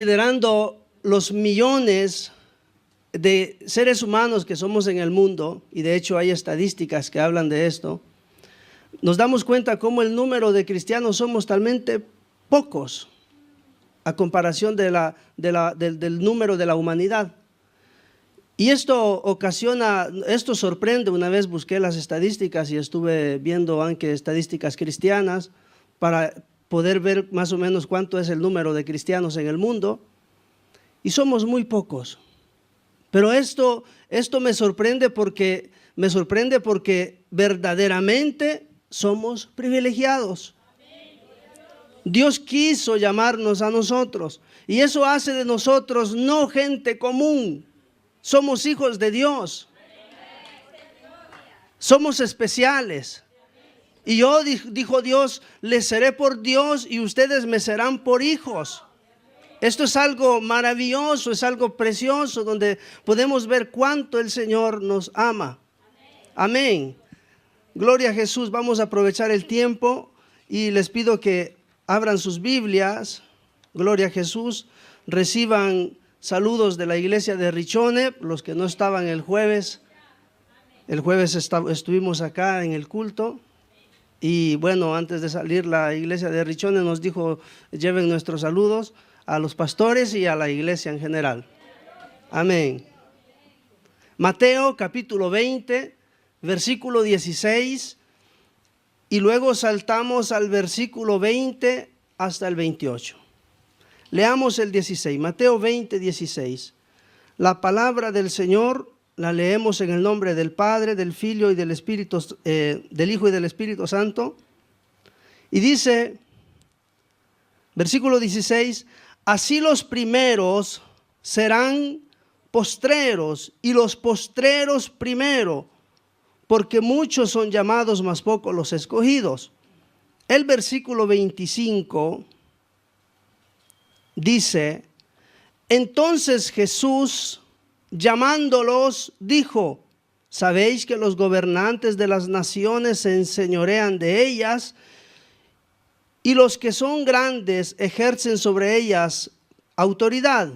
Considerando los millones de seres humanos que somos en el mundo, y de hecho hay estadísticas que hablan de esto, nos damos cuenta cómo el número de cristianos somos talmente pocos a comparación del número de la humanidad. Y esto sorprende. Una vez busqué las estadísticas y estuve viendo aunque estadísticas cristianas para poder ver más o menos cuánto es el número de cristianos en el mundo, y somos muy pocos. Pero esto me sorprende porque verdaderamente somos privilegiados. Dios quiso llamarnos a nosotros, y eso hace de nosotros no gente común. Somos hijos de Dios. Somos especiales. Y yo, dijo Dios, les seré por Dios y ustedes me serán por hijos. Esto es algo maravilloso, es algo precioso, donde podemos ver cuánto el Señor nos ama. Amén. Gloria a Jesús. Vamos a aprovechar el tiempo y les pido que abran sus Biblias. Gloria a Jesús. Reciban saludos de la iglesia de Richone, los que no estaban el jueves. El jueves estuvimos acá en el culto. Y bueno, antes de salir, la iglesia de Richone nos dijo, lleven nuestros saludos a los pastores y a la iglesia en general. Amén. Mateo capítulo 20, versículo 16, y luego saltamos al versículo 20 hasta el 28. Leamos el 16, Mateo 20, 16. La palabra del Señor la leemos en el nombre del Padre, del Hijo y del Espíritu Santo. Y dice, versículo 16, así los primeros serán postreros y los postreros primero, porque muchos son llamados, mas pocos los escogidos. El versículo 25 dice, entonces Jesús, llamándolos, dijo, ¿sabéis que los gobernantes de las naciones se enseñorean de ellas, y los que son grandes ejercen sobre ellas autoridad?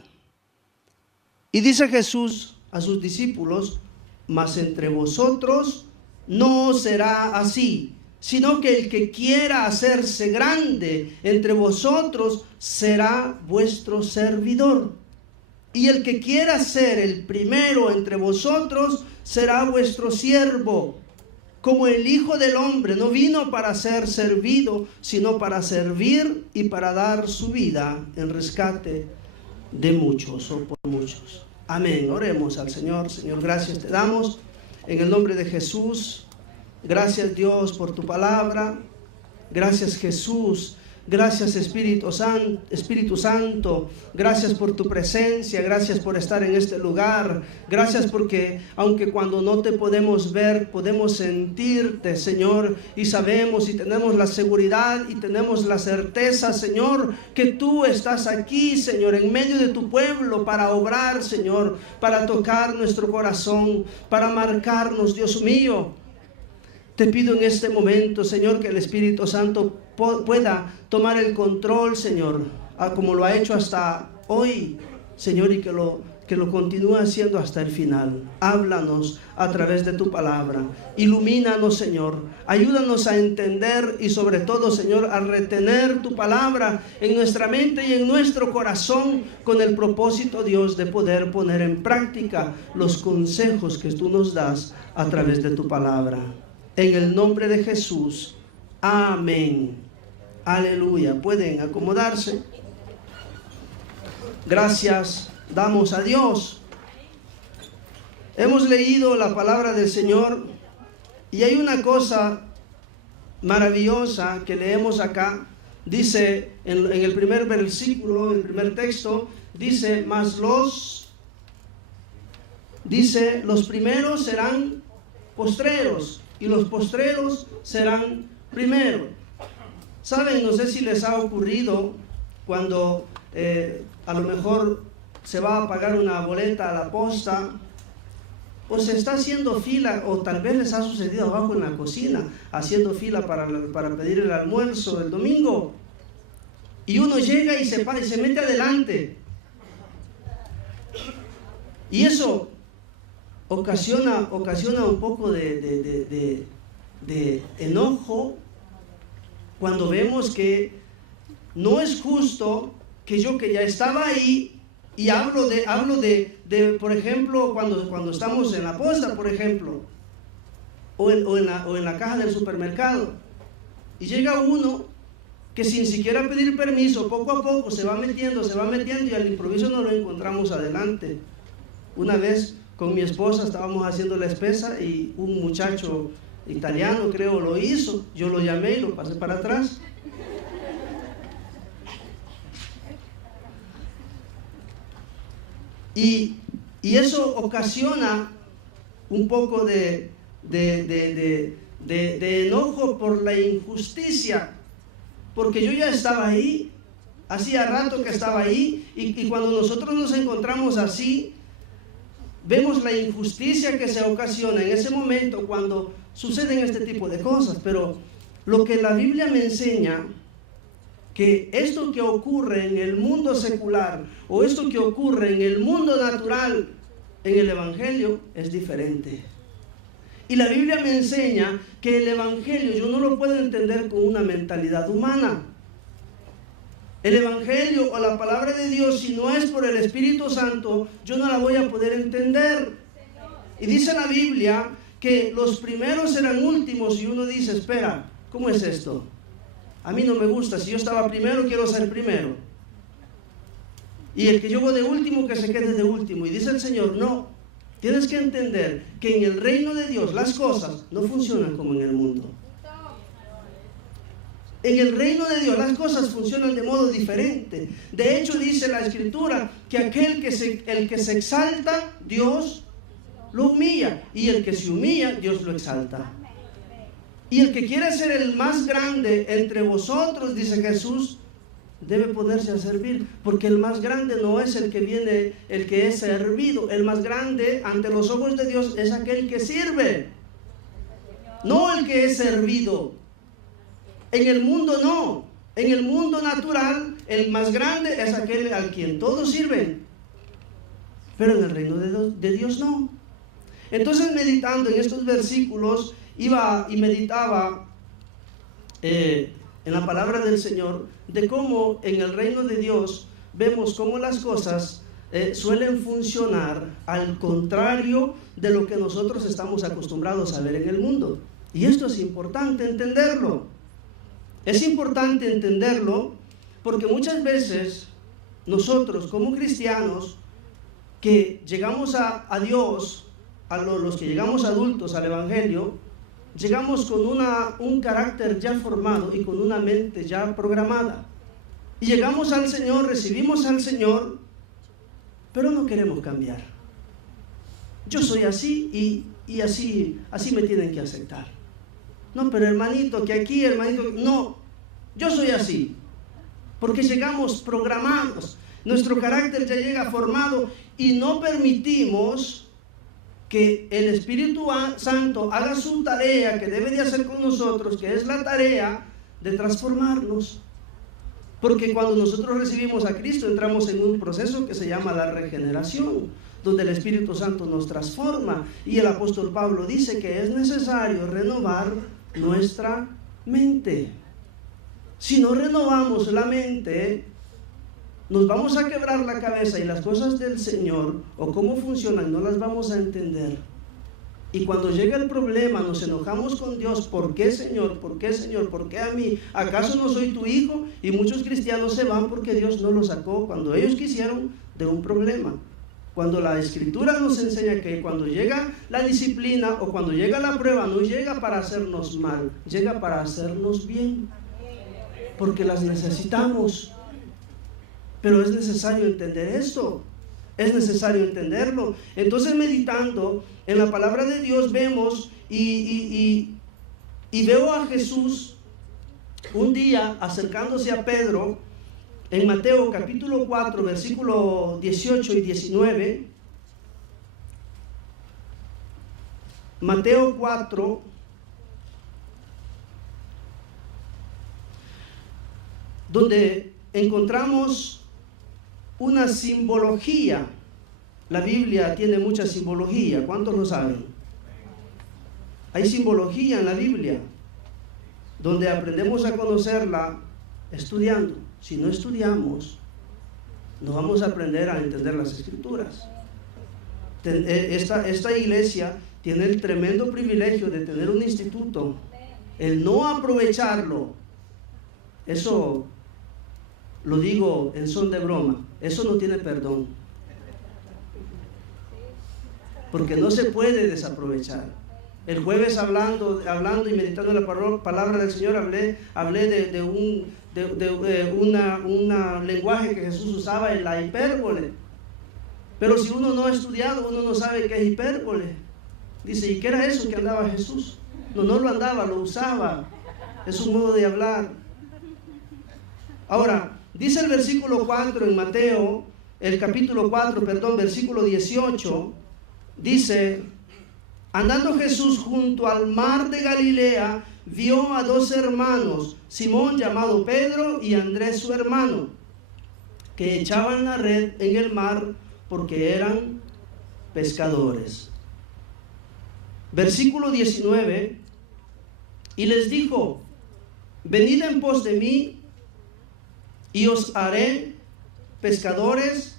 Y dice Jesús a sus discípulos, mas entre vosotros no será así, sino que el que quiera hacerse grande entre vosotros será vuestro servidor. Y el que quiera ser el primero entre vosotros será vuestro siervo. Como el Hijo del Hombre no vino para ser servido, sino para servir y para dar su vida en rescate de muchos o por muchos. Amén. Oremos al Señor. Señor, gracias te damos en el nombre de Jesús. Gracias, Dios, por tu palabra. Gracias, Jesús. Gracias, Espíritu Santo, gracias por tu presencia, gracias por estar en este lugar, gracias porque aunque cuando no te podemos ver, podemos sentirte, Señor, y sabemos y tenemos la seguridad y tenemos la certeza, Señor, que tú estás aquí, Señor, en medio de tu pueblo para obrar, Señor, para tocar nuestro corazón, para marcarnos, Dios mío. Te pido en este momento, Señor, que el Espíritu Santo pueda tomar el control, Señor, como lo ha hecho hasta hoy, Señor, y que lo continúe haciendo hasta el final. Háblanos a través de tu palabra. Ilumínanos, Señor. Ayúdanos a entender y sobre todo, Señor, a retener tu palabra en nuestra mente y en nuestro corazón con el propósito, Dios, de poder poner en práctica los consejos que tú nos das a través de tu palabra. En el nombre de Jesús. Amén. Aleluya. Pueden acomodarse. Gracias damos a Dios. Hemos leído la palabra del Señor y hay una cosa maravillosa que leemos acá. Dice en el primer versículo, el primer texto, dice, los primeros serán postreros y los postreros serán primero. Saben, no sé si les ha ocurrido cuando a lo mejor se va a pagar una boleta a la posta, o se está haciendo fila, o tal vez les ha sucedido abajo en la cocina, haciendo fila para pedir el almuerzo del domingo, y uno llega y se para y se mete adelante, Y eso ocasiona un poco de enojo cuando vemos que no es justo que yo, que ya estaba ahí, y hablo de por ejemplo, cuando estamos en la posta, por ejemplo, o en la caja del supermercado, y llega uno que sin siquiera pedir permiso, poco a poco se va metiendo, y al improviso nos lo encontramos adelante. Una vez con mi esposa estábamos haciendo la espesa y un muchacho italiano, creo, lo hizo. Yo lo llamé y lo pasé para atrás. Y eso ocasiona un poco de enojo por la injusticia, porque yo ya estaba ahí, hacía rato que estaba ahí, y cuando nosotros nos encontramos así, vemos la injusticia que se ocasiona en ese momento cuando suceden este tipo de cosas. Pero lo que la Biblia me enseña, que esto que ocurre en el mundo secular o esto que ocurre en el mundo natural, en el Evangelio es diferente. Y la Biblia me enseña que el Evangelio yo no lo puedo entender con una mentalidad humana. El Evangelio o la palabra de Dios, si no es por el Espíritu Santo, yo no la voy a poder entender. Y dice la Biblia que los primeros eran últimos, y uno dice, espera, ¿cómo es esto? A mí no me gusta, si yo estaba primero, quiero ser primero. Y el que llegó de último, que se quede de último. Y dice el Señor, no, tienes que entender que en el reino de Dios las cosas no funcionan como en el mundo. En el reino de Dios las cosas funcionan de modo diferente. De hecho, dice la Escritura que el que se exalta, Dios lo humilla. Y el que se humilla, Dios lo exalta. Y el que quiere ser el más grande entre vosotros, dice Jesús, debe ponerse a servir. Porque el más grande no es el que viene, el que es servido. El más grande ante los ojos de Dios es aquel que sirve, no el que es servido. En el mundo no. En el mundo natural, el más grande es aquel al quien todos sirven. Pero en el reino de Dios no. Entonces, meditando en estos versículos, iba y meditaba en la palabra del Señor, de cómo en el reino de Dios vemos cómo las cosas suelen funcionar al contrario de lo que nosotros estamos acostumbrados a ver en el mundo. Y esto es importante entenderlo. Es importante entenderlo porque muchas veces nosotros como cristianos que llegamos a Dios, los que llegamos adultos al Evangelio, llegamos con un carácter ya formado y con una mente ya programada. Y llegamos al Señor, recibimos al Señor, pero no queremos cambiar. Yo soy así y así me tienen que aceptar. No, pero hermanito, que aquí, hermanito, no, yo soy así. Porque llegamos programados, nuestro carácter ya llega formado y no permitimos que el Espíritu Santo haga su tarea que debe de hacer con nosotros, que es la tarea de transformarnos. Porque cuando nosotros recibimos a Cristo, entramos en un proceso que se llama la regeneración, donde el Espíritu Santo nos transforma. Y el apóstol Pablo dice que es necesario renovar nuestra mente. Si no renovamos la mente, nos vamos a quebrar la cabeza y las cosas del Señor o cómo funcionan no las vamos a entender. Y cuando llega el problema nos enojamos con Dios. ¿Por qué, Señor? ¿Por qué, Señor? ¿Por qué a mí? ¿Acaso no soy tu hijo? Y muchos cristianos se van porque Dios no los sacó cuando ellos quisieron de un problema. Cuando la Escritura nos enseña que cuando llega la disciplina o cuando llega la prueba, no llega para hacernos mal, llega para hacernos bien. Porque las necesitamos. Pero es necesario entender esto. Es necesario entenderlo. Entonces, meditando en la palabra de Dios, vemos y veo a Jesús un día acercándose a Pedro en Mateo capítulo 4, versículo 18 y 19. Mateo 4, donde encontramos una simbología. la Biblia tiene mucha simbología. ¿Cuántos lo saben? Hay simbología en la Biblia, donde aprendemos a conocerla estudiando. Si no estudiamos, no vamos a aprender a entender las Escrituras. Esta iglesia tiene el tremendo privilegio de tener un instituto. El no aprovecharlo, eso lo digo en son de broma, eso no tiene perdón, porque no se puede desaprovechar. El jueves hablando y meditando en la palabra del Señor, hablé de un lenguaje que Jesús usaba, en la hipérbole. Pero si uno no ha estudiado, uno no sabe qué es hipérbole. Dice, ¿y qué era eso que andaba Jesús? No lo andaba, lo usaba. Es un modo de hablar. Ahora, dice el versículo 4 en Mateo, el capítulo 4, versículo 18, dice: andando Jesús junto al mar de Galilea, vio a dos hermanos, Simón llamado Pedro y Andrés su hermano, que echaban la red en el mar porque eran pescadores. Versículo 19, y les dijo: venid en pos de mí, y os haré pescadores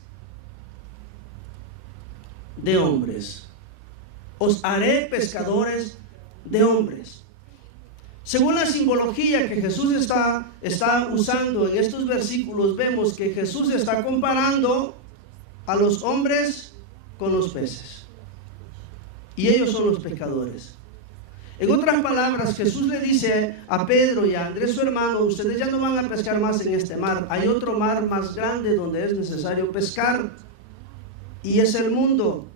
de hombres. Os haré pescadores de hombres. Según la simbología que Jesús está usando en estos versículos, vemos que Jesús está comparando a los hombres con los peces. Y ellos son los pescadores. En otras palabras, Jesús le dice a Pedro y a Andrés su hermano: ustedes ya no van a pescar más en este mar. Hay otro mar más grande donde es necesario pescar, y es el mundo.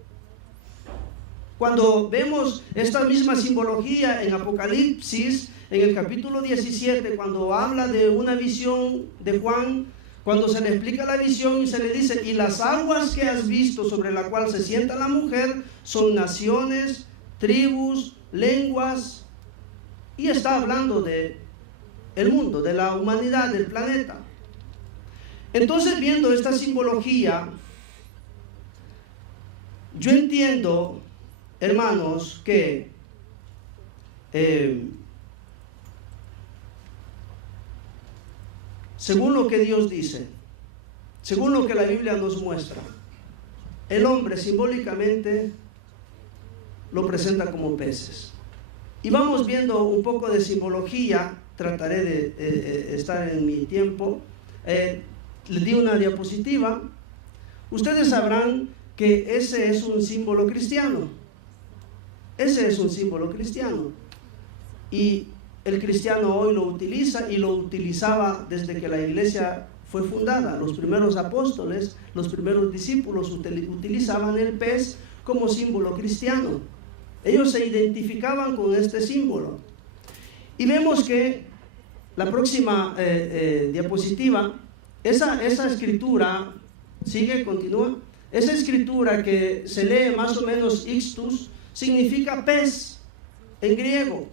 Cuando vemos esta misma simbología en Apocalipsis, en el capítulo 17, cuando habla de una visión de Juan, cuando se le explica la visión y se le dice: y las aguas que has visto sobre la cual se sienta la mujer son naciones, tribus, lenguas, y está hablando de el mundo, de la humanidad, del planeta. Entonces, viendo esta simbología, yo entiendo, hermanos, que según lo que Dios dice, según lo que la Biblia nos muestra, el hombre simbólicamente lo presenta como peces. Y vamos viendo un poco de simbología. Trataré de estar en mi tiempo. Les di una diapositiva. Ustedes sabrán que ese es un símbolo cristiano. Ese es un símbolo cristiano. Y el cristiano hoy lo utiliza, y lo utilizaba desde que la iglesia fue fundada. Los primeros apóstoles, los primeros discípulos utilizaban el pez como símbolo cristiano. Ellos se identificaban con este símbolo. Y vemos que la próxima diapositiva, esa escritura, continúa. Esa escritura que se lee más o menos ixtus, significa pez en griego.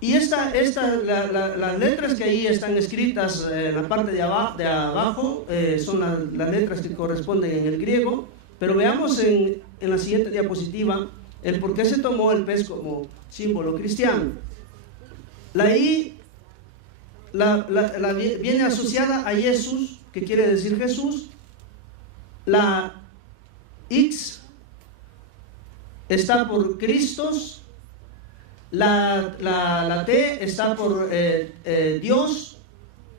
Y las letras que ahí están escritas en la parte de abajo son las letras que corresponden en el griego. Pero veamos en la siguiente diapositiva el por qué se tomó el pez como símbolo cristiano. La I viene asociada a Jesús, que quiere decir Jesús. La X está por Cristos. La T está por Dios.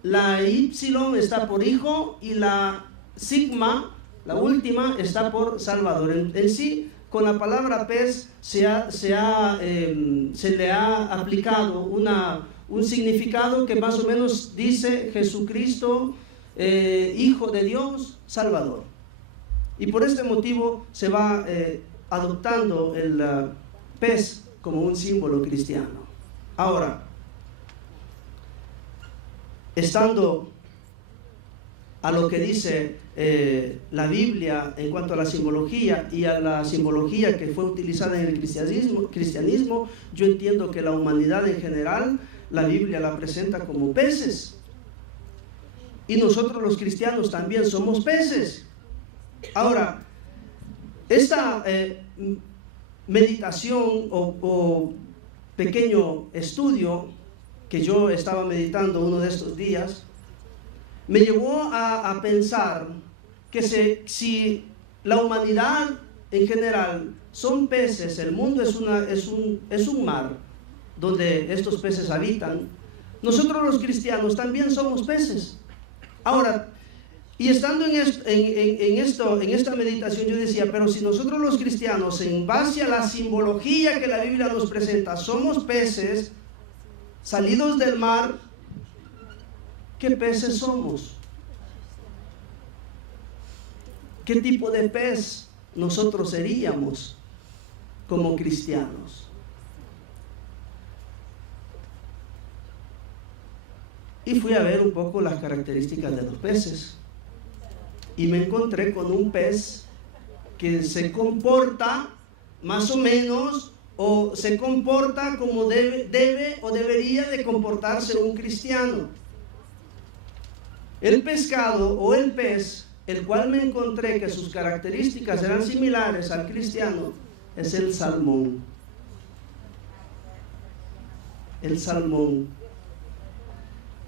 La Y está por Hijo. Y la sigma, la última, está por Salvador. En sí, con la palabra pez se le ha aplicado un significado que más o menos dice Jesucristo, Hijo de Dios, Salvador. Y por este motivo se va adoptando el pez como un símbolo cristiano. Ahora, estando a lo que dice la Biblia en cuanto a la simbología y a la simbología que fue utilizada en el cristianismo, yo entiendo que la humanidad en general, la Biblia la presenta como peces. Y nosotros los cristianos también somos peces. Ahora, Esta meditación o pequeño estudio que yo estaba meditando uno de estos días, me llevó a pensar que si la humanidad en general son peces, el mundo es un mar donde estos peces habitan, nosotros los cristianos también somos peces. Ahora, y estando en esta meditación yo decía, pero si nosotros los cristianos, en base a la simbología que la Biblia nos presenta, somos peces salidos del mar, ¿qué peces somos? ¿Qué tipo de pez nosotros seríamos como cristianos? Y fui a ver un poco las características de los peces. Y me encontré con un pez que se comporta más o menos, o se comporta como debe o debería de comportarse un cristiano. El pescado o el pez, el cual me encontré que sus características eran similares al cristiano, es el salmón. El salmón.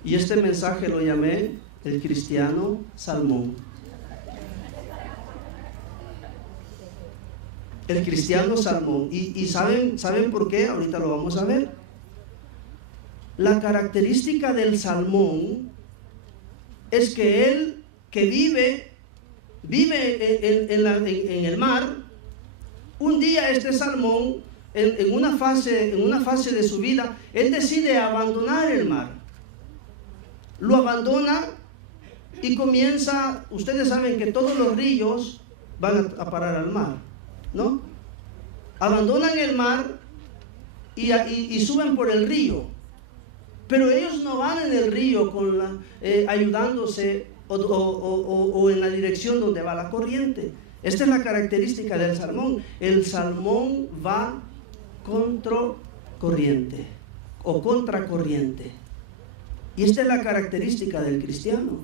Y este mensaje lo llamé el cristiano salmón. El cristiano salmón. ¿Y saben por qué? Ahorita lo vamos a ver. La característica del salmón es que él, que vive en el mar, un día este salmón, en una fase de su vida, él decide abandonar el mar. Lo abandona y comienza, ustedes saben que todos los ríos van a parar al mar, ¿no? Abandonan el mar y suben por el río, pero ellos no van en el río ayudándose o en la dirección donde va la corriente. Esta es la característica del salmón. El salmón va contra corriente o contracorriente. Y esta es la característica del cristiano.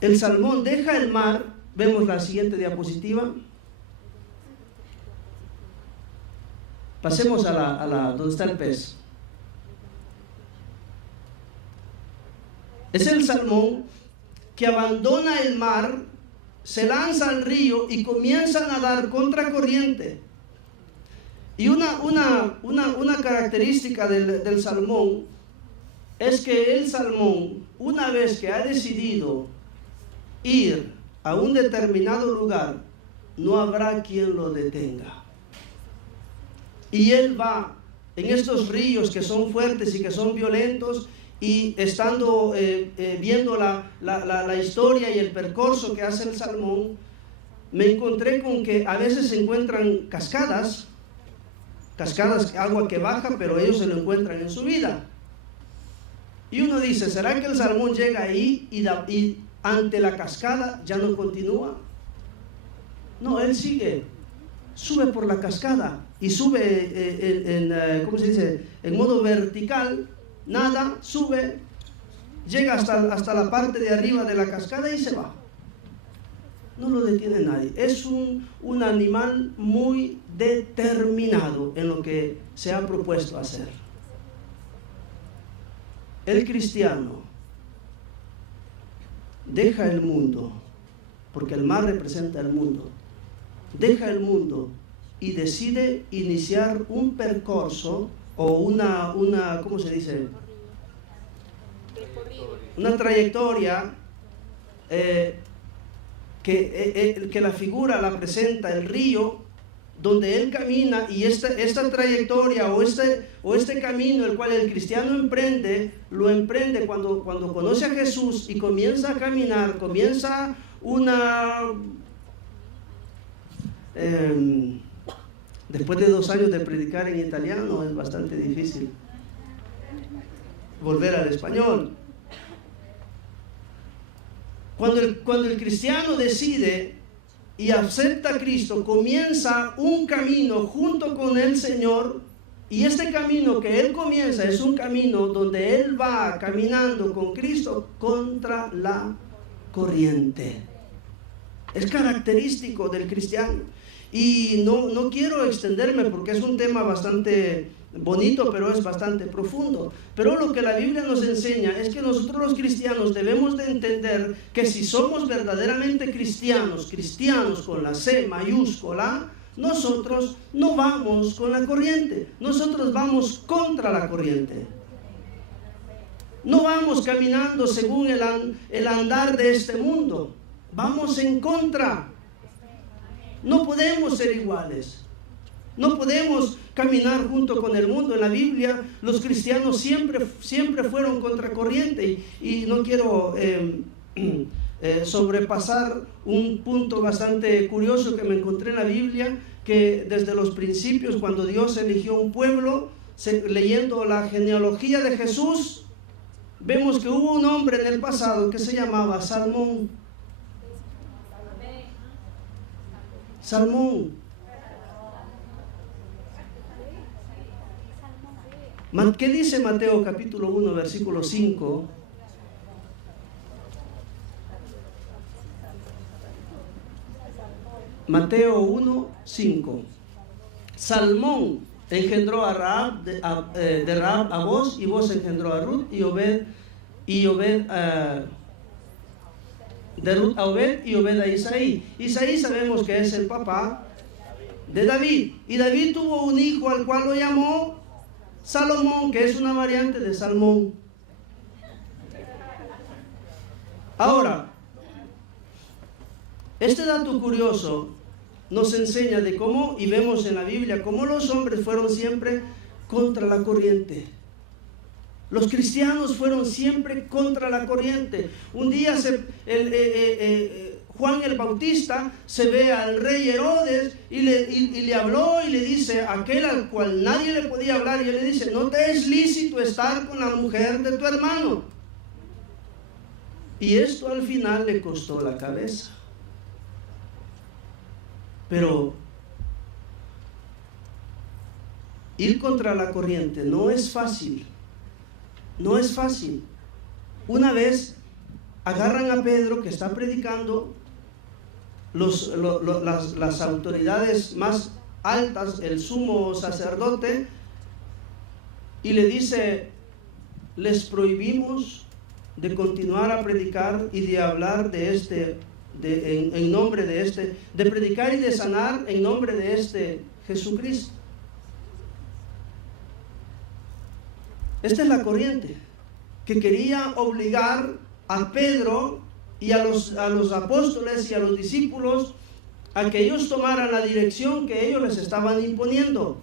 El salmón deja el mar. Vemos la siguiente diapositiva. Pasemos a la donde está el pez. Es el salmón que abandona el mar, se lanza al río y comienza a nadar contracorriente. Y una característica del salmón es que el salmón, una vez que ha decidido ir a un determinado lugar, no habrá quien lo detenga. Y él va en estos ríos que son fuertes y que son violentos, y estando viendo la historia y el percurso que hace el salmón, me encontré con que a veces se encuentran cascadas, agua que baja, pero ellos se lo encuentran en su vida. Y uno dice, ¿será que el salmón llega ahí y ante la cascada ya no continúa? No, él sigue, sube por la cascada y sube ¿cómo se dice? En modo vertical, nada, sube, llega hasta la parte de arriba de la cascada y se va. No lo detiene nadie. Es un animal muy determinado en lo que se ha propuesto hacer. El cristiano deja el mundo, porque el mar representa el mundo, deja el mundo y decide iniciar un percurso o ¿cómo se dice? Una trayectoria que la figura la presenta el río, donde él camina, y esta trayectoria o este camino el cual el cristiano lo emprende cuando conoce a Jesús y comienza a caminar, comienza después de 2 años de predicar en italiano es bastante difícil volver al español. Cuando el cristiano decide y acepta a Cristo, comienza un camino junto con el Señor, y este camino que él comienza es un camino donde él va caminando con Cristo contra la corriente. Es característico del cristiano. Y no quiero extenderme porque es un tema bastante bonito, pero es bastante profundo. Pero lo que la Biblia nos enseña es que nosotros los cristianos debemos de entender que si somos verdaderamente cristianos, cristianos con la C mayúscula, nosotros no vamos con la corriente, nosotros vamos contra la corriente. No vamos caminando según el andar de este mundo, vamos en contra. No podemos ser iguales. No podemos caminar junto con el mundo. En la Biblia los cristianos siempre fueron contracorriente. Y no quiero sobrepasar un punto bastante curioso que me encontré en la Biblia, que desde los principios, cuando Dios eligió un pueblo, leyendo la genealogía de Jesús, vemos que hubo un hombre en el pasado que se llamaba Salmón. Salmón. ¿Qué dice Mateo capítulo 1, versículo 5? Mateo 1, 5. Salmón engendró a Rahab, de Rahab a Boz, y Boz engendró a Ruth, y Obed de Ruth a Obed, y Obed a Isaí. Isaí sabemos que es el papá de David, y David tuvo un hijo al cual lo llamó Salomón, que es una variante de Salmón. Ahora, este dato curioso nos enseña de cómo, y vemos en la Biblia, cómo los hombres fueron siempre contra la corriente. Los cristianos fueron siempre contra la corriente. Un día Juan el Bautista se ve al rey Herodes y le habló y le dice, aquel al cual nadie le podía hablar, y él le dice, no te es lícito estar con la mujer de tu hermano. Y esto al final le costó la cabeza. Pero ir contra la corriente no es fácil. No es fácil. Una vez agarran a Pedro, que está predicando, las autoridades más altas, el sumo sacerdote, y le dice, les prohibimos de continuar a predicar y de hablar en nombre de predicar y de sanar en nombre de Jesucristo. Esta es la corriente que quería obligar a Pedro y a los apóstoles y a los discípulos a que ellos tomaran la dirección que ellos les estaban imponiendo.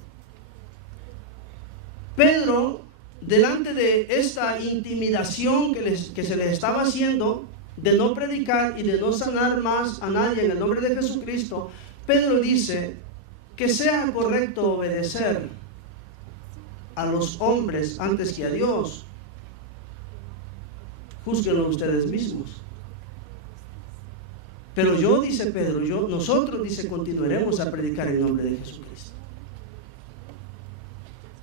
Pedro, delante de esta intimidación que se le estaba haciendo, de no predicar y de no sanar más a nadie en el nombre de Jesucristo, Pedro dice que sea correcto obedecer a los hombres antes que a Dios. Júzguenlo ustedes mismos. Pero yo, dice Pedro, nosotros, dice, continuaremos a predicar en nombre de Jesucristo.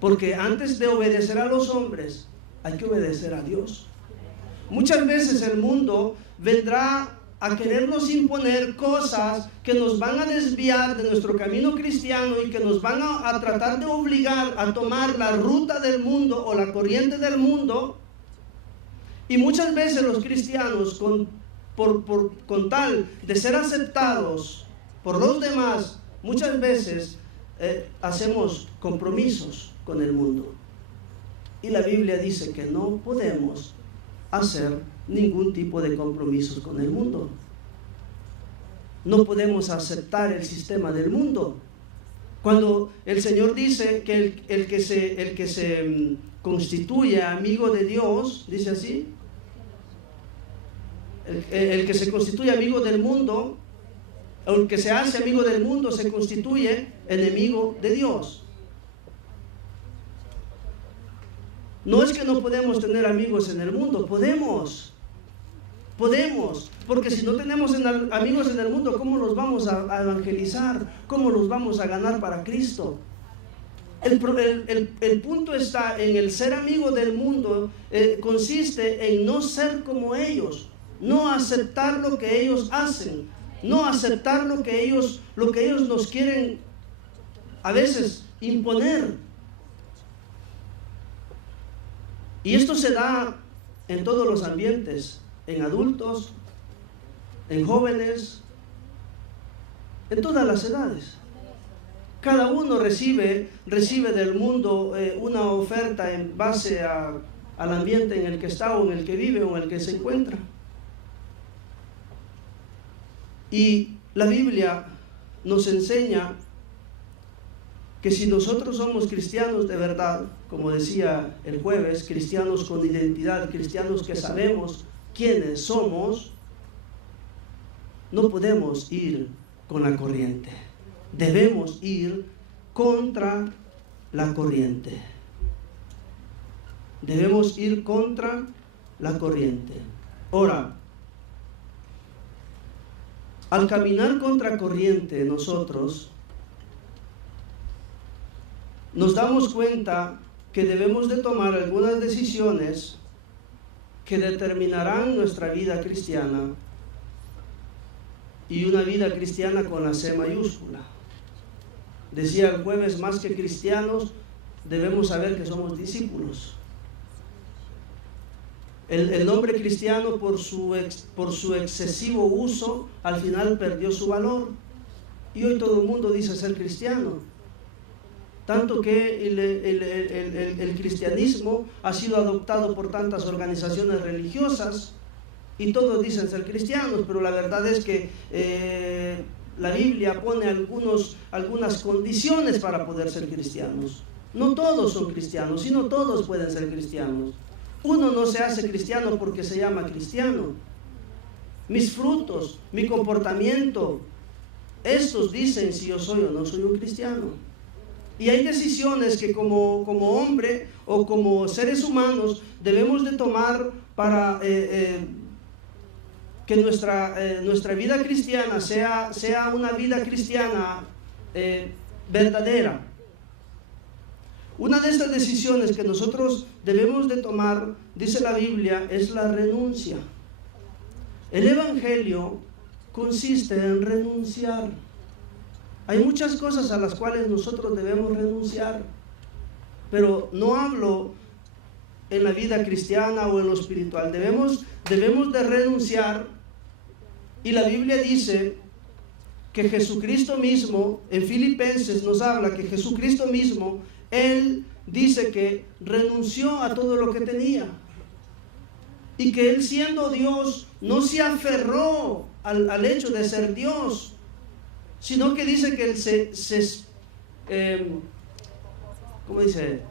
Porque antes de obedecer a los hombres, hay que obedecer a Dios. Muchas veces el mundo vendrá a querernos imponer cosas que nos van a desviar de nuestro camino cristiano y que nos van a tratar de obligar a tomar la ruta del mundo o la corriente del mundo. Y muchas veces los cristianos, con tal de ser aceptados por los demás, muchas veces hacemos compromisos con el mundo. Y la Biblia dice que no podemos hacer ningún tipo de compromisos con el mundo. No podemos aceptar el sistema del mundo. Cuando el Señor dice que el que se constituye amigo de Dios, dice así, el que se constituye amigo del mundo, o el que se hace amigo del mundo, se constituye enemigo de Dios. No es que no podemos tener amigos en el mundo, podemos, porque si no tenemos amigos en el mundo, ¿cómo los vamos a evangelizar? ¿Cómo los vamos a ganar para Cristo? El punto está en el ser amigo del mundo, consiste en no ser como ellos, no aceptar lo que ellos hacen, no aceptar lo que ellos nos quieren a veces imponer. Y esto se da en todos los ambientes, en adultos, en jóvenes, en todas las edades. Cada uno recibe del mundo una oferta en base al ambiente en el que está, o en el que vive, o en el que se encuentra. Y la Biblia nos enseña que si nosotros somos cristianos de verdad, como decía el jueves, cristianos con identidad, cristianos que sabemos quiénes somos, no podemos ir con la corriente. Debemos ir contra la corriente. Debemos ir contra la corriente. Ahora, al caminar contra corriente nosotros nos damos cuenta que debemos de tomar algunas decisiones que determinarán nuestra vida cristiana, y una vida cristiana con la C mayúscula. Decía el jueves, más que cristianos, debemos saber que somos discípulos. El nombre cristiano, por su excesivo uso, al final perdió su valor. Y hoy todo el mundo dice ser cristiano. Tanto que el cristianismo ha sido adoptado por tantas organizaciones religiosas, y todos dicen ser cristianos, pero la verdad es que la Biblia pone algunas condiciones para poder ser cristianos. No todos son cristianos, sino todos pueden ser cristianos. Uno no se hace cristiano porque se llama cristiano. Mis frutos, mi comportamiento, estos dicen si yo soy o no soy un cristiano. Y hay decisiones que como hombre o como seres humanos debemos de tomar para que nuestra vida cristiana sea una vida cristiana verdadera. Una de estas decisiones que nosotros debemos de tomar, dice la Biblia, es la renuncia. El Evangelio consiste en renunciar. Hay muchas cosas a las cuales nosotros debemos renunciar, pero no hablo en la vida cristiana o en lo espiritual. Debemos de renunciar, y la Biblia dice que Jesucristo mismo, en Filipenses nos habla que Jesucristo mismo, Él dice que renunció a todo lo que tenía, y que Él, siendo Dios, no se aferró al hecho de ser Dios, sino que dice que Él ¿cómo dice?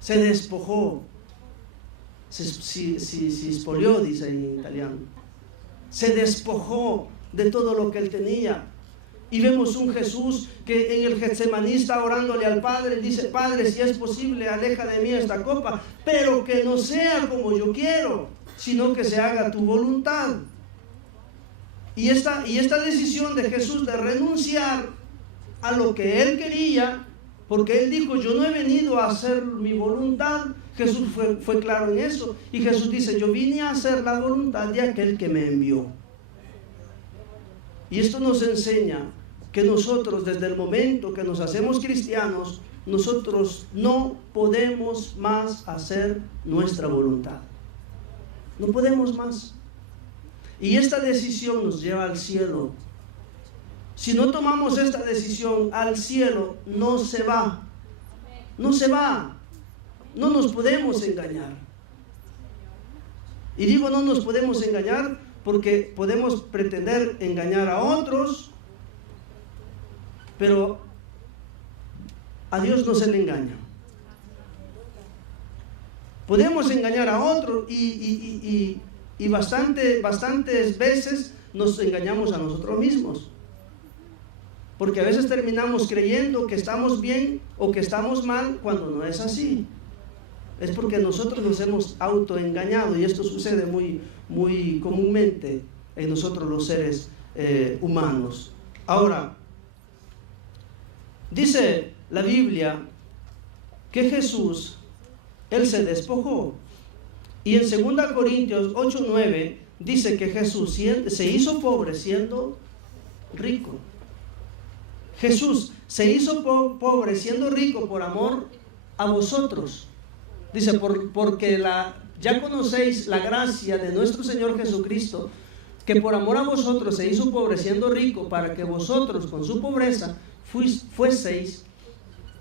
Se despojó, si espolió, dice en italiano. Se despojó de todo lo que Él tenía. Y vemos un Jesús que en el Getsemaní está orándole al Padre, dice: Padre, si es posible, aleja de mí esta copa, pero que no sea como yo quiero, sino que se haga tu voluntad. Y esta decisión de Jesús de renunciar a lo que Él quería, porque Él dijo: yo no he venido a hacer mi voluntad. Jesús fue claro en eso, y Jesús dice: yo vine a hacer la voluntad de aquel que me envió. Y esto nos enseña que nosotros, desde el momento que nos hacemos cristianos, nosotros no podemos más hacer nuestra voluntad. No podemos más. Y esta decisión nos lleva al cielo. Si no tomamos esta decisión, al cielo no se va. No se va. No nos podemos engañar. Y digo no nos podemos engañar porque podemos pretender engañar a otros, pero a Dios no se le engaña. Podemos engañar a otros y bastantes veces nos engañamos a nosotros mismos. Porque a veces terminamos creyendo que estamos bien o que estamos mal cuando no es así. Es porque nosotros nos hemos autoengañado, y esto sucede muy comúnmente en nosotros los seres humanos. Ahora, dice la Biblia que Jesús, Él se despojó. Y en 2 Corintios 8:9 dice que Jesús se hizo pobre siendo rico. Jesús se hizo pobre siendo rico por amor a vosotros. Dice, porque ya conocéis la gracia de nuestro Señor Jesucristo, que por amor a vosotros se hizo pobre siendo rico, para que vosotros con su pobreza fueseis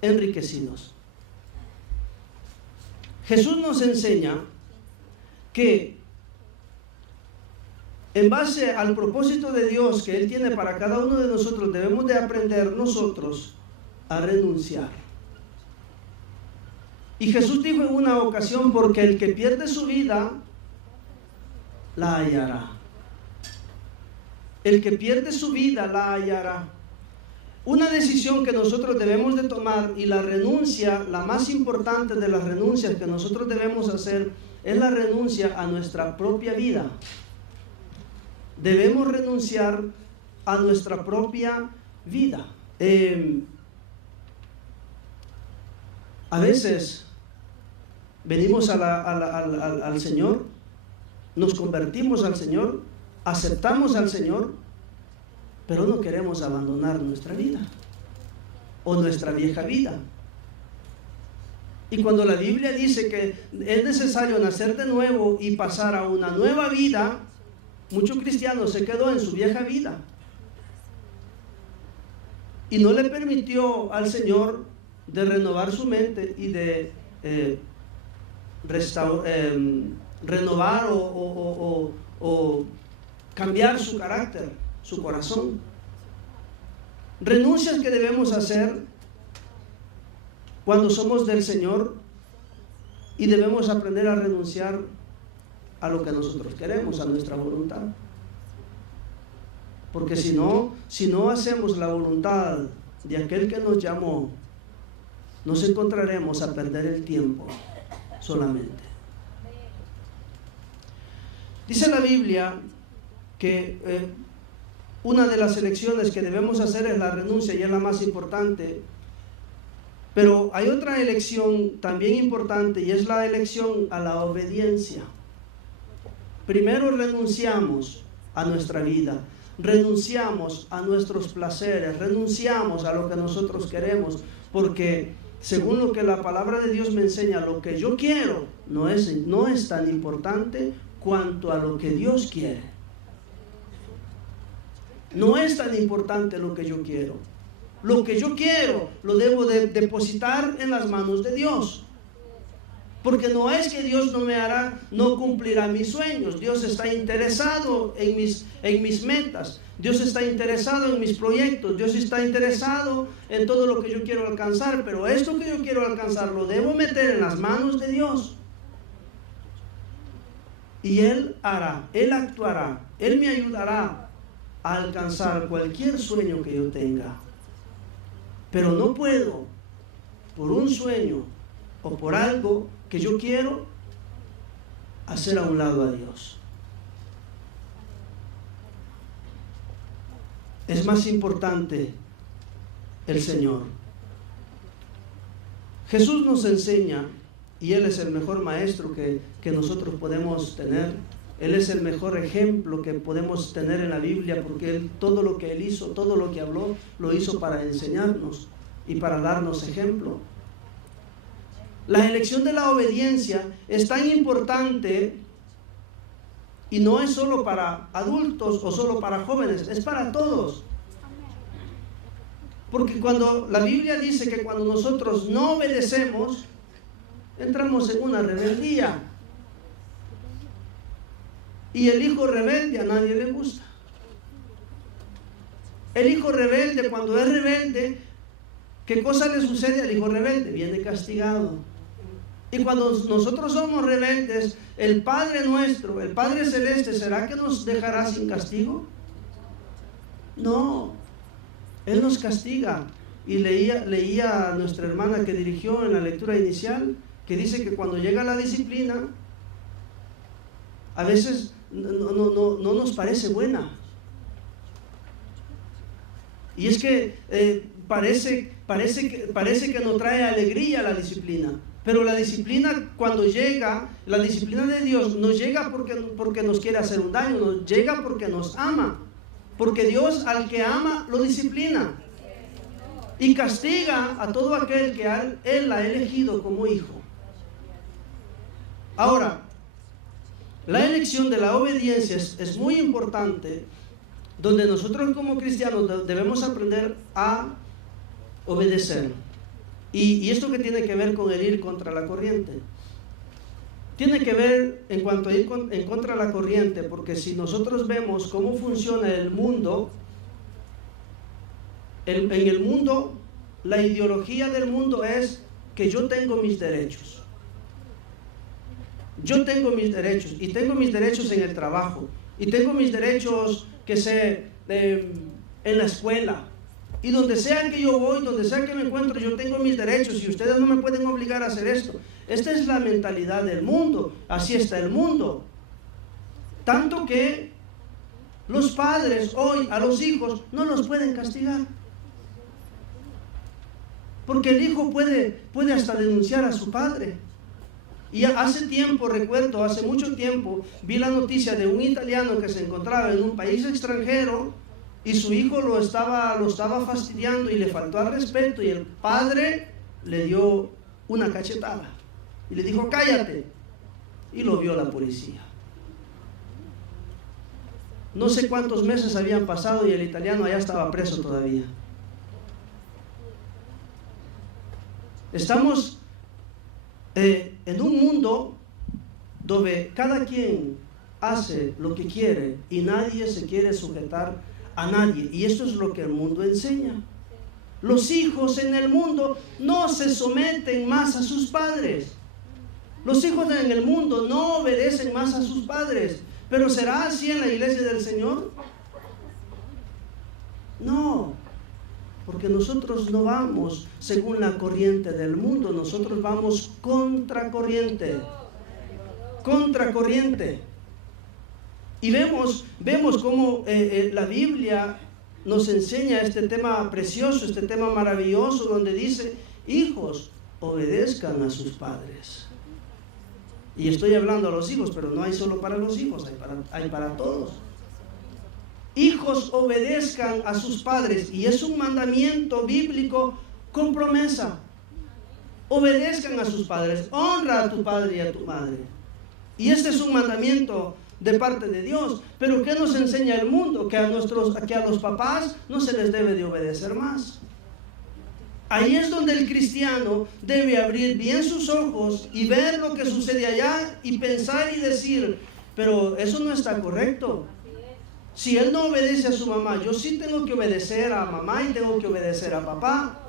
enriquecidos. Jesús nos enseña que en base al propósito de Dios que Él tiene para cada uno de nosotros, debemos de aprender nosotros a renunciar. Y Jesús dijo en una ocasión, porque el que pierde su vida, la hallará. El que pierde su vida, la hallará. Una decisión que nosotros debemos de tomar, y la renuncia, la más importante de las renuncias que nosotros debemos hacer, es la renuncia a nuestra propia vida. Debemos renunciar a nuestra propia vida. A veces venimos al Señor, nos convertimos al Señor, aceptamos al Señor, pero no queremos abandonar nuestra vida o nuestra vieja vida. Y cuando la Biblia dice que es necesario nacer de nuevo y pasar a una nueva vida, muchos cristianos se quedó en su vieja vida y no le permitió al Señor de renovar su mente y de renovar o cambiar su carácter, su corazón. Renuncias que debemos hacer cuando somos del Señor, y debemos aprender a renunciar a lo que nosotros queremos, a nuestra voluntad. Porque si no hacemos la voluntad de aquel que nos llamó, nos encontraremos a perder el tiempo solamente. Dice la Biblia que una de las elecciones que debemos hacer es la renuncia, y es la más importante. Pero hay otra elección también importante, y es la elección a la obediencia. Primero renunciamos a nuestra vida, renunciamos a nuestros placeres, renunciamos a lo que nosotros queremos, porque según lo que la palabra de Dios me enseña, lo que yo quiero no es tan importante cuanto a lo que Dios quiere. No es tan importante lo que yo quiero. Lo que yo quiero lo debo de depositar en las manos de Dios. Porque no es que Dios no cumplirá mis sueños. Dios está interesado en mis metas. Dios está interesado en mis proyectos. Dios está interesado en todo lo que yo quiero alcanzar. Pero esto que yo quiero alcanzar lo debo meter en las manos de Dios. Y Él hará, Él actuará, Él me ayudará a alcanzar cualquier sueño que yo tenga. Pero no puedo, por un sueño o por algo que yo quiero, hacer a un lado a Dios. Es más importante el Señor. Jesús nos enseña, y Él es el mejor maestro que nosotros podemos tener. Él es el mejor ejemplo que podemos tener en la Biblia, porque todo lo que Él hizo, todo lo que habló, lo hizo para enseñarnos y para darnos ejemplo. La elección de la obediencia es tan importante, y no es solo para adultos o solo para jóvenes, es para todos. Porque cuando la Biblia dice que cuando nosotros no obedecemos, entramos en una rebeldía. Y el hijo rebelde a nadie le gusta. El hijo rebelde, cuando es rebelde, ¿qué cosa le sucede al hijo rebelde? Viene castigado. Y cuando nosotros somos rebeldes, el Padre nuestro, el Padre Celeste, ¿será que nos dejará sin castigo? No, Él nos castiga. Y leía a nuestra hermana que dirigió en la lectura inicial, que dice que cuando llega la disciplina, a veces no nos parece buena. Y es que parece que no trae alegría la disciplina. Pero la disciplina cuando llega, la disciplina de Dios no llega porque nos quiere hacer un daño, nos llega porque nos ama. Porque Dios al que ama lo disciplina y castiga a todo aquel que Él ha elegido como hijo. Ahora, la elección de la obediencia es muy importante, donde nosotros como cristianos debemos aprender a obedecer. Y esto que tiene que ver con el ir contra la corriente. Tiene que ver en cuanto a ir en contra de la corriente, porque si nosotros vemos cómo funciona el mundo, en el mundo, la ideología del mundo es que yo tengo mis derechos. Yo tengo mis derechos, y tengo mis derechos en el trabajo, y tengo mis derechos, que sé, en la escuela, y donde sea que yo voy, donde sea que me encuentro, yo tengo mis derechos, y ustedes no me pueden obligar a hacer esto. Esta es la mentalidad del mundo, así está el mundo. Tanto que los padres hoy a los hijos no los pueden castigar. Porque el hijo puede hasta denunciar a su padre. Y hace tiempo, recuerdo, hace mucho tiempo, vi la noticia de un italiano que se encontraba en un país extranjero y su hijo lo estaba fastidiando y le faltó al respeto, y el padre le dio una cachetada y le dijo: cállate, y lo vio la policía. No sé cuántos meses habían pasado y el italiano allá estaba preso todavía. Estamos en un mundo donde cada quien hace lo que quiere y nadie se quiere sujetar a nadie, y esto es lo que el mundo enseña. Los hijos en el mundo no se someten más a sus padres. Los hijos en el mundo no obedecen más a sus padres. ¿Pero será así en la iglesia del Señor? No, porque nosotros no vamos según la corriente del mundo, nosotros vamos contracorriente. Contracorriente. Y vemos cómo la Biblia nos enseña este tema precioso, este tema maravilloso, donde dice: hijos, obedezcan a sus padres. Y estoy hablando a los hijos, pero no hay solo para los hijos, hay para todos. Hijos, obedezcan a sus padres, y es un mandamiento bíblico con promesa. Obedezcan a sus padres, honra a tu padre y a tu madre. Y este es un mandamiento de parte de Dios. Pero ¿qué nos enseña el mundo? Que a los papás no se les debe de obedecer más. Ahí es donde el cristiano debe abrir bien sus ojos y ver lo que sucede allá y pensar y decir: pero eso no está correcto. Si él no obedece a su mamá, yo sí tengo que obedecer a mamá y tengo que obedecer a papá.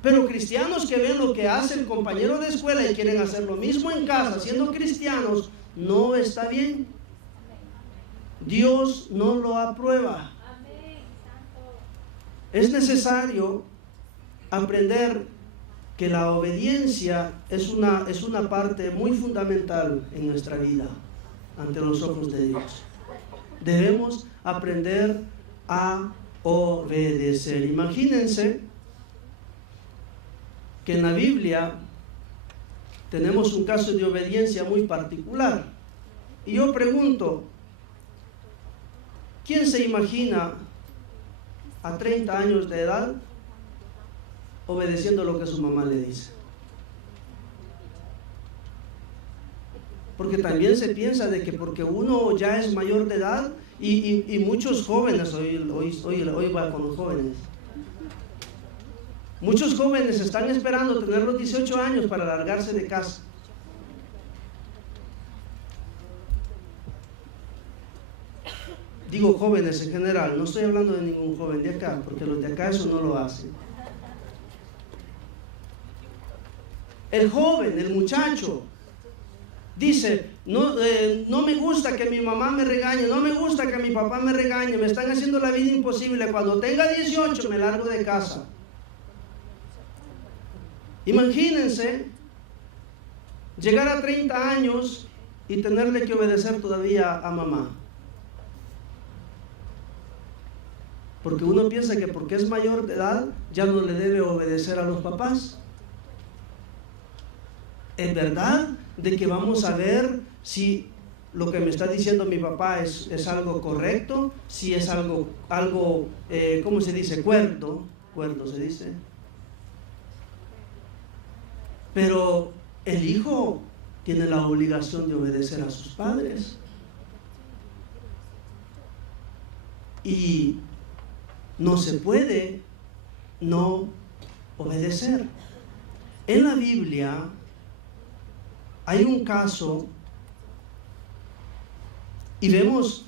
Pero cristianos que ven lo que hace el compañero de escuela y quieren hacer lo mismo en casa, siendo cristianos, no está bien. Dios no lo aprueba. Es necesario aprender que la obediencia es una parte muy fundamental en nuestra vida ante los ojos de Dios. Debemos aprender a obedecer. Imagínense que en la Biblia tenemos un caso de obediencia muy particular. Y yo pregunto: ¿quién se imagina a 30 años de edad obedeciendo lo que su mamá le dice? Porque también se piensa de que porque uno ya es mayor de edad, y muchos jóvenes, hoy va con los jóvenes, muchos jóvenes están esperando tener los 18 años para largarse de casa. Digo jóvenes en general, no estoy hablando de ningún joven de acá, porque los de acá eso no lo hacen. El joven, el muchacho, dice: no me gusta que mi mamá me regañe, no me gusta que mi papá me regañe, me están haciendo la vida imposible, cuando tenga 18 me largo de casa. Imagínense llegar a 30 años y tenerle que obedecer todavía a mamá. Porque uno piensa que porque es mayor de edad ya no le debe obedecer a los papás. ¿Es verdad de que vamos a ver si lo que me está diciendo mi papá es algo correcto? Si es algo ¿cómo se dice? Cuerdo se dice. Pero el hijo tiene la obligación de obedecer a sus padres. Y no se puede no obedecer. En la Biblia hay un caso y vemos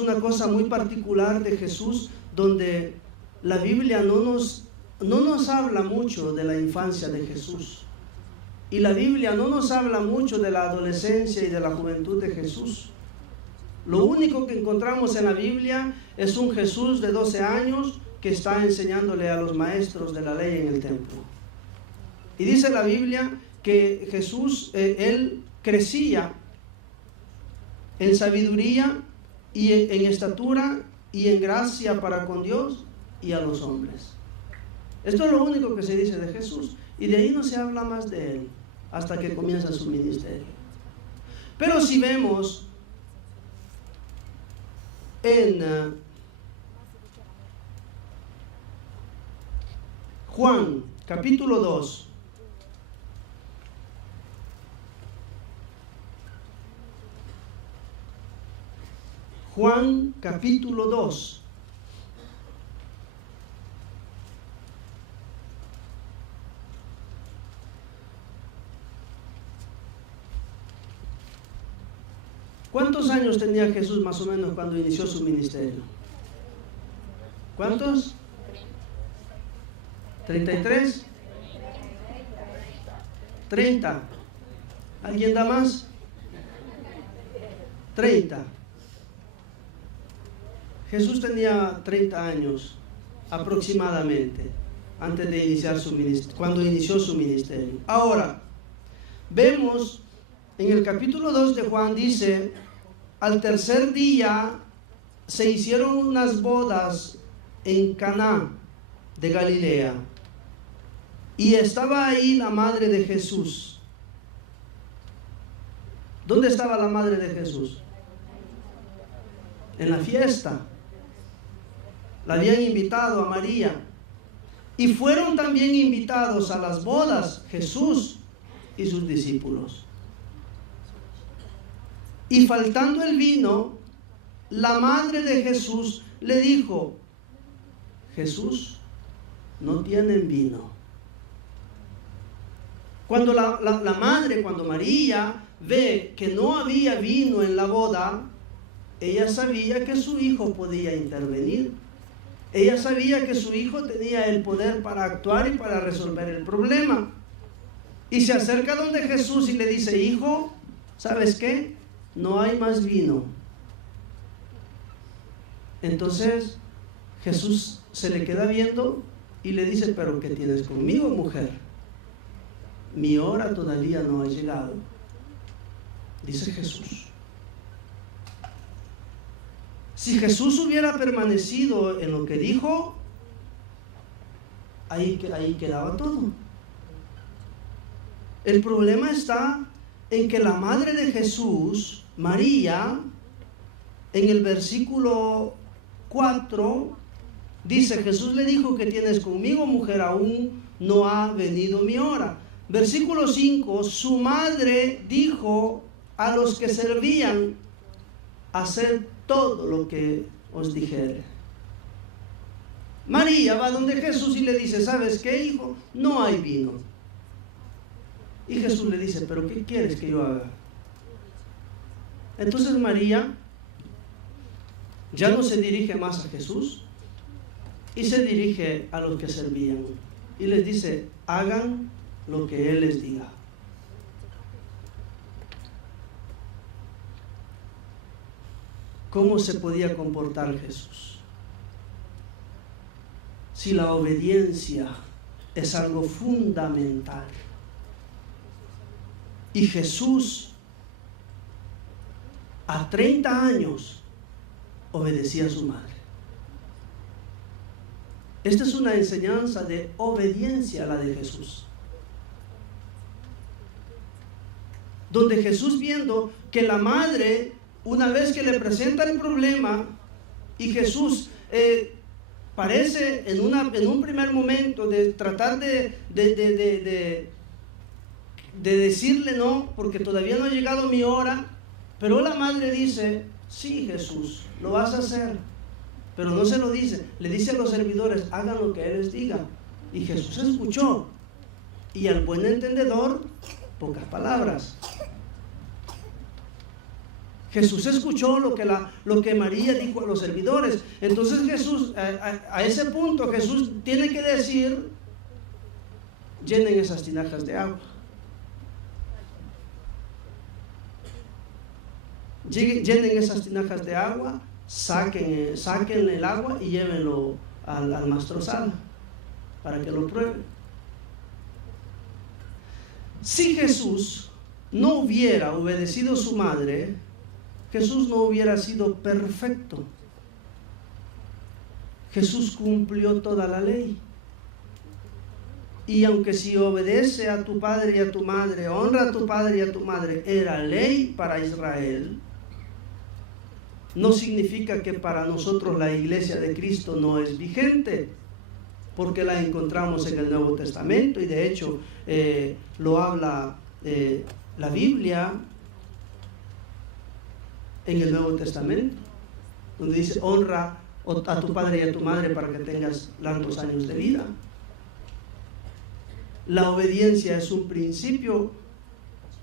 una cosa muy particular de Jesús, donde la Biblia no nos habla mucho de la infancia de Jesús. Y la Biblia no nos habla mucho de la adolescencia y de la juventud de Jesús. Lo único que encontramos en la Biblia es un Jesús de 12 años que está enseñándole a los maestros de la ley en el templo. Y dice la Biblia que Jesús, él crecía en sabiduría y en estatura y en gracia para con Dios y a los hombres. Esto es lo único que se dice de Jesús. Y de ahí no se habla más de él hasta que comienza su ministerio. Pero si vemos en Juan capítulo 2, Juan capítulo 2. ¿Cuántos años tenía Jesús más o menos cuando inició su ministerio? ¿Cuántos? ¿33? ¿30? ¿Alguien da más? 30. Jesús tenía 30 años aproximadamente antes de iniciar su ministerio, cuando inició su ministerio. Ahora, vemos en el capítulo 2 de Juan, dice: al tercer día se hicieron unas bodas en Caná de Galilea, y estaba ahí la madre de Jesús. ¿Dónde estaba la madre de Jesús? En la fiesta. La habían invitado a María. Y fueron también invitados a las bodas Jesús y sus discípulos. Y faltando el vino, la madre de Jesús le dijo: Jesús, no tienen vino. Cuando cuando María ve que no había vino en la boda, ella sabía que su hijo podía intervenir. Ella sabía que su hijo tenía el poder para actuar y para resolver el problema. Y se acerca donde Jesús y le dice: hijo, ¿sabes qué? No hay más vino. Entonces Jesús se le queda viendo y le dice: ¿pero qué tienes conmigo, mujer? Mi hora todavía no ha llegado. Dice Jesús. Si Jesús hubiera permanecido en lo que dijo, ahí quedaba todo. El problema está en que la madre de Jesús, María, en el versículo 4, dice: Jesús le dijo: ¿qué tienes conmigo, mujer? Aún no ha venido mi hora. Versículo 5, su madre dijo a los que servían: haced todo lo que os dijere. María va donde Jesús y le dice: ¿sabes qué, hijo? No hay vino. Y Jesús le dice: ¿pero qué quieres que yo haga? Entonces María ya no se dirige más a Jesús y se dirige a los que servían y les dice: hagan lo que Él les diga. ¿Cómo se podía comportar Jesús? Si la obediencia es algo fundamental. Y Jesús a 30 años obedecía a su madre. Esta es una enseñanza de obediencia, la de Jesús. donde Jesús, viendo que la madre, una vez que le presenta el problema, y Jesús parece en un primer momento de tratar de decirle no, porque todavía no ha llegado mi hora, pero la madre dice, sí, Jesús, lo vas a hacer. Pero no se lo dice, le dice a los servidores, hagan lo que Él les diga. Y Jesús escuchó, y al buen entendedor, pocas palabras. Jesús escuchó lo que María dijo a los servidores. Entonces Jesús, a ese punto, Jesús tiene que decir, llenen esas tinajas de agua. Llenen esas tinajas de agua, saquen el agua y llévenlo al mastrozal para que lo prueben. Si Jesús no hubiera obedecido a su madre, Jesús no hubiera sido perfecto. Jesús cumplió toda la ley. Y aunque si obedece a tu padre y a tu madre, honra a tu padre y a tu madre, era ley para Israel, no significa que para nosotros la iglesia de Cristo no es vigente, porque la encontramos en el Nuevo Testamento, y de hecho lo habla la Biblia en el Nuevo Testamento, donde dice, honra a tu padre y a tu madre para que tengas largos años de vida. La obediencia es un principio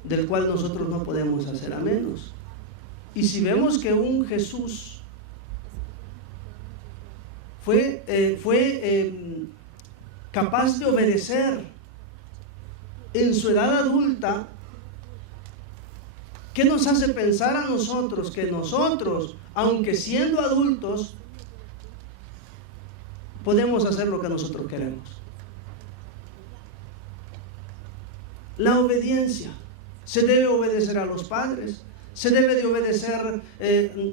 del cual nosotros no podemos hacer a menos. Y si vemos que un Jesús fue capaz de obedecer en su edad adulta, ¿qué nos hace pensar a nosotros que nosotros, aunque siendo adultos, podemos hacer lo que nosotros queremos? La obediencia. Se debe obedecer a los padres, se debe de obedecer,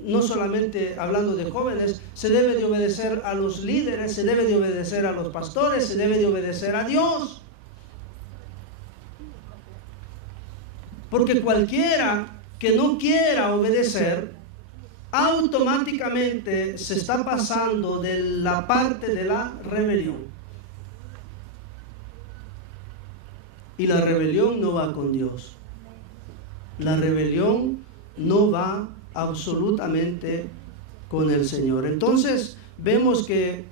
no solamente hablando de jóvenes, se debe de obedecer a los líderes, se debe de obedecer a los pastores, se debe de obedecer a Dios. Porque cualquiera que no quiera obedecer, automáticamente se está pasando de la parte de la rebelión. Y la rebelión no va con Dios. La rebelión no va absolutamente con el Señor. Entonces vemos que,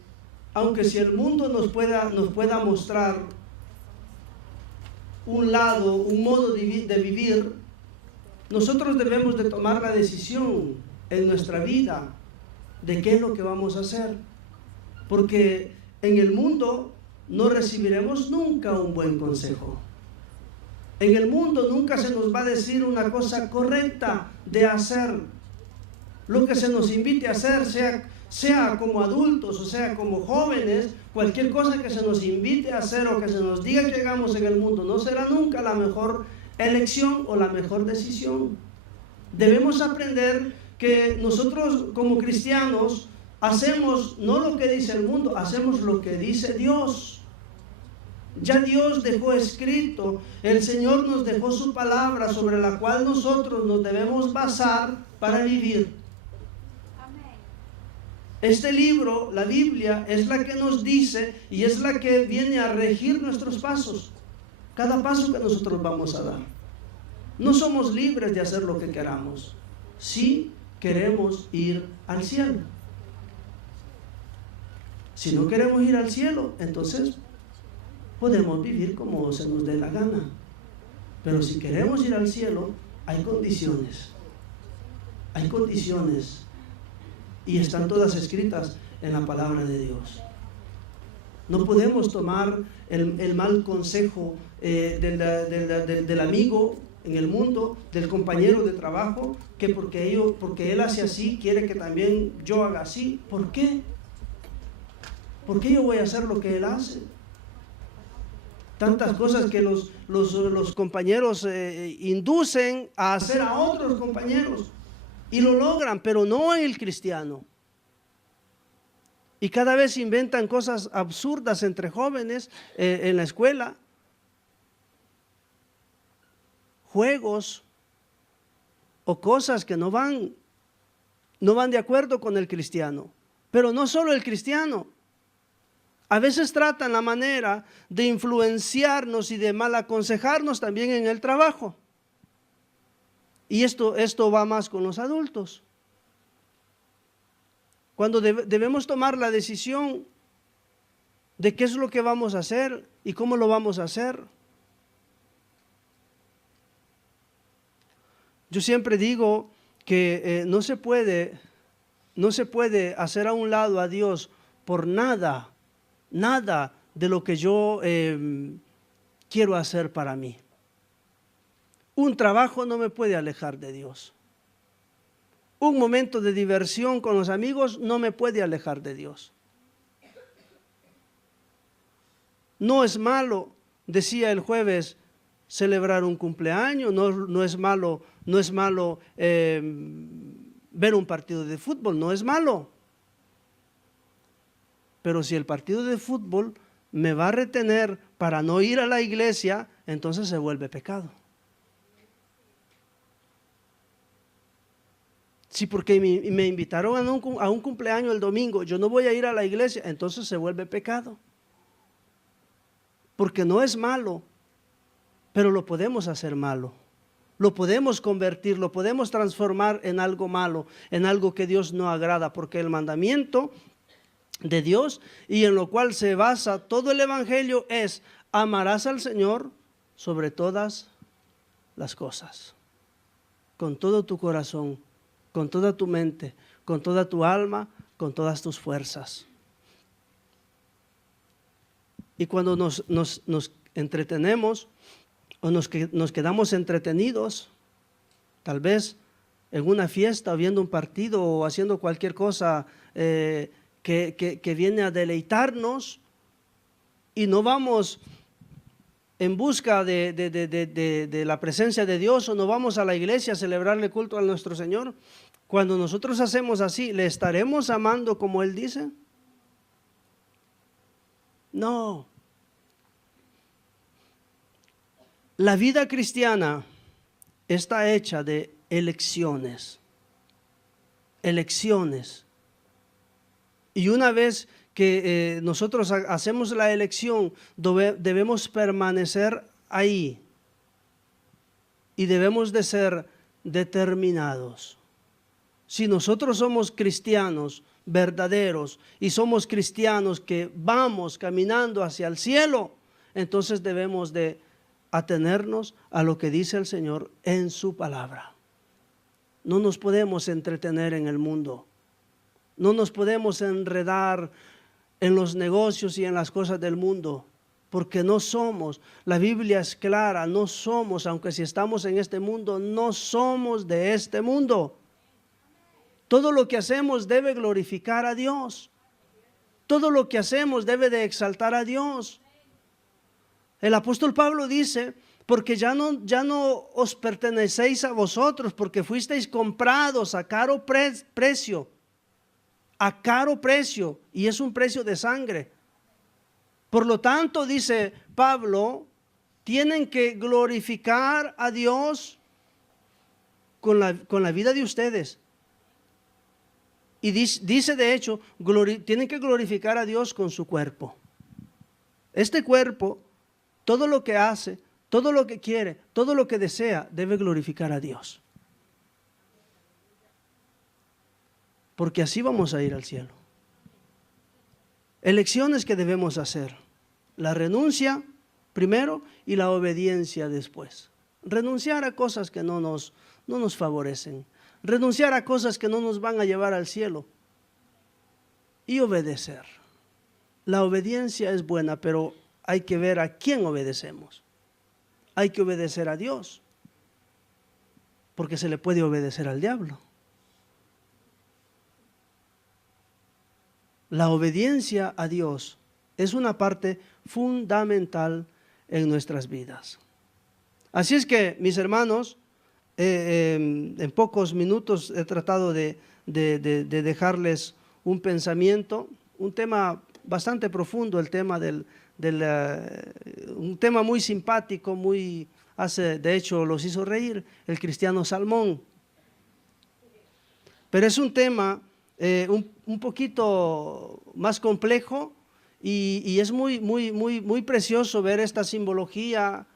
aunque si el mundo nos pueda mostrar un lado, un modo de vivir, nosotros debemos de tomar la decisión en nuestra vida de qué es lo que vamos a hacer. Porque en el mundo no recibiremos nunca un buen consejo. En el mundo nunca se nos va a decir una cosa correcta de hacer. Lo que se nos invite a hacer, sea como adultos o sea como jóvenes, cualquier cosa que se nos invite a hacer o que se nos diga que hagamos en el mundo, no será nunca la mejor elección o la mejor decisión. Debemos aprender que nosotros como cristianos hacemos no lo que dice el mundo, hacemos lo que dice Dios. Ya Dios dejó escrito, el Señor nos dejó su palabra sobre la cual nosotros nos debemos basar para vivir. Este libro, la Biblia, es la que nos dice y es la que viene a regir nuestros pasos, cada paso que nosotros vamos a dar. No somos libres de hacer lo que queramos, si queremos ir al cielo. Si no queremos ir al cielo, entonces podemos vivir como se nos dé la gana. Pero si queremos ir al cielo, hay condiciones. Hay condiciones. Y están todas escritas en la palabra de Dios. No podemos tomar el mal consejo del amigo en el mundo, del compañero de trabajo, que porque él hace así, quiere que también yo haga así. ¿Por qué? ¿Por qué yo voy a hacer lo que él hace? Tantas cosas que los compañeros inducen a hacer a otros compañeros y lo logran, pero no el cristiano. Y cada vez inventan cosas absurdas entre jóvenes en la escuela, juegos o cosas que no van de acuerdo con el cristiano. Pero no solo el cristiano. A veces tratan la manera de influenciarnos y de mal aconsejarnos también en el trabajo. Y esto va más con los adultos. Cuando debemos tomar la decisión de qué es lo que vamos a hacer y cómo lo vamos a hacer. Yo siempre digo que no se puede hacer a un lado a Dios por nada de lo que yo quiero hacer para mí. Un trabajo no me puede alejar de Dios. Un momento de diversión con los amigos no me puede alejar de Dios. No es malo, decía el jueves, celebrar un cumpleaños, no es malo ver un partido de fútbol, no es malo. Pero si el partido de fútbol me va a retener para no ir a la iglesia, entonces se vuelve pecado. Sí, porque me invitaron a un cumpleaños el domingo, yo no voy a ir a la iglesia, entonces se vuelve pecado. Porque no es malo, pero lo podemos hacer malo. Lo podemos convertir, lo podemos transformar en algo malo, en algo que Dios no agrada, porque el mandamiento de Dios y en lo cual se basa todo el evangelio es: amarás al Señor sobre todas las cosas, con todo tu corazón, con toda tu mente, con toda tu alma, con todas tus fuerzas. Y cuando nos entretenemos o nos quedamos entretenidos, tal vez en una fiesta o viendo un partido o haciendo cualquier cosa que viene a deleitarnos, y no vamos en busca de la presencia de Dios, o no vamos a la iglesia a celebrarle culto a nuestro Señor, cuando nosotros hacemos así, ¿le estaremos amando como Él dice? No. La vida cristiana está hecha de elecciones. Elecciones. Y una vez que nosotros hacemos la elección, debemos permanecer ahí. Y debemos de ser determinados. Si nosotros somos cristianos verdaderos y somos cristianos que vamos caminando hacia el cielo, entonces debemos de atenernos a lo que dice el Señor en su palabra. No nos podemos entretener en el mundo. No nos podemos enredar en los negocios y en las cosas del mundo, porque no somos, la Biblia es clara, no somos, aunque si estamos en este mundo, no somos de este mundo. Todo lo que hacemos debe glorificar a Dios. Todo lo que hacemos debe de exaltar a Dios. El apóstol Pablo dice: porque ya no os pertenecéis a vosotros, porque fuisteis comprados a caro precio, y es un precio de sangre. Por lo tanto, dice Pablo, tienen que glorificar a Dios con la vida de ustedes. Y dice de hecho, tienen que glorificar a Dios con su cuerpo. Este cuerpo, todo lo que hace, todo lo que quiere, todo lo que desea, debe glorificar a Dios. Porque así vamos a ir al cielo. Elecciones que debemos hacer: la renuncia primero y la obediencia después. Renunciar a cosas que no nos favorecen. Renunciar a cosas que no nos van a llevar al cielo. Y obedecer. La obediencia es buena, pero hay que ver a quién obedecemos. Hay que obedecer a Dios, porque se le puede obedecer al diablo. La obediencia a Dios es una parte fundamental en nuestras vidas. Así es que, mis hermanos, en pocos minutos he tratado de dejarles un pensamiento, un tema bastante profundo, el tema un tema muy simpático, de hecho los hizo reír, el cristiano Salmón. Pero es un tema un poquito más complejo y es muy precioso ver esta simbología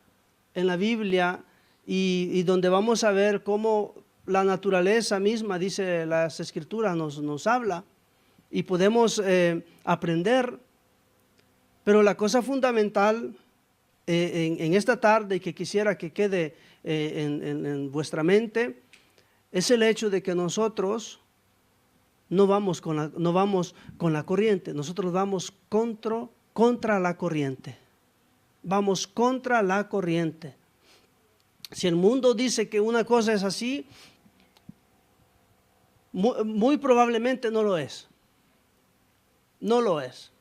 en la Biblia y donde vamos a ver cómo la naturaleza misma, dice las Escrituras, nos habla y podemos aprender. Pero la cosa fundamental en esta tarde que quisiera que quede en vuestra mente es el hecho de que nosotros no vamos con la corriente, nosotros vamos contra la corriente. Vamos contra la corriente. Si el mundo dice que una cosa es así, muy probablemente no lo es. No lo es.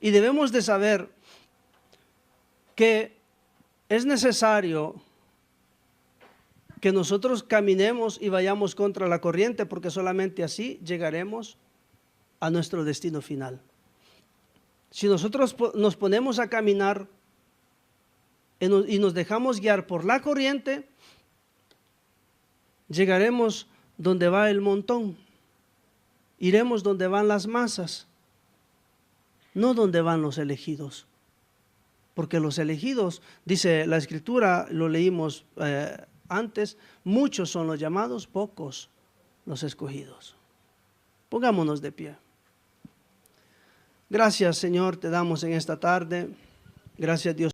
Y debemos de saber que es necesario que nosotros caminemos y vayamos contra la corriente, porque solamente así llegaremos a nuestro destino final. Si nosotros nos ponemos a caminar y nos dejamos guiar por la corriente, llegaremos donde va el montón, iremos donde van las masas, no donde van los elegidos. Porque los elegidos, dice la Escritura, lo leímos antes, muchos son los llamados, pocos los escogidos. Pongámonos de pie. Gracias, Señor, te damos en esta tarde. Gracias, Dios.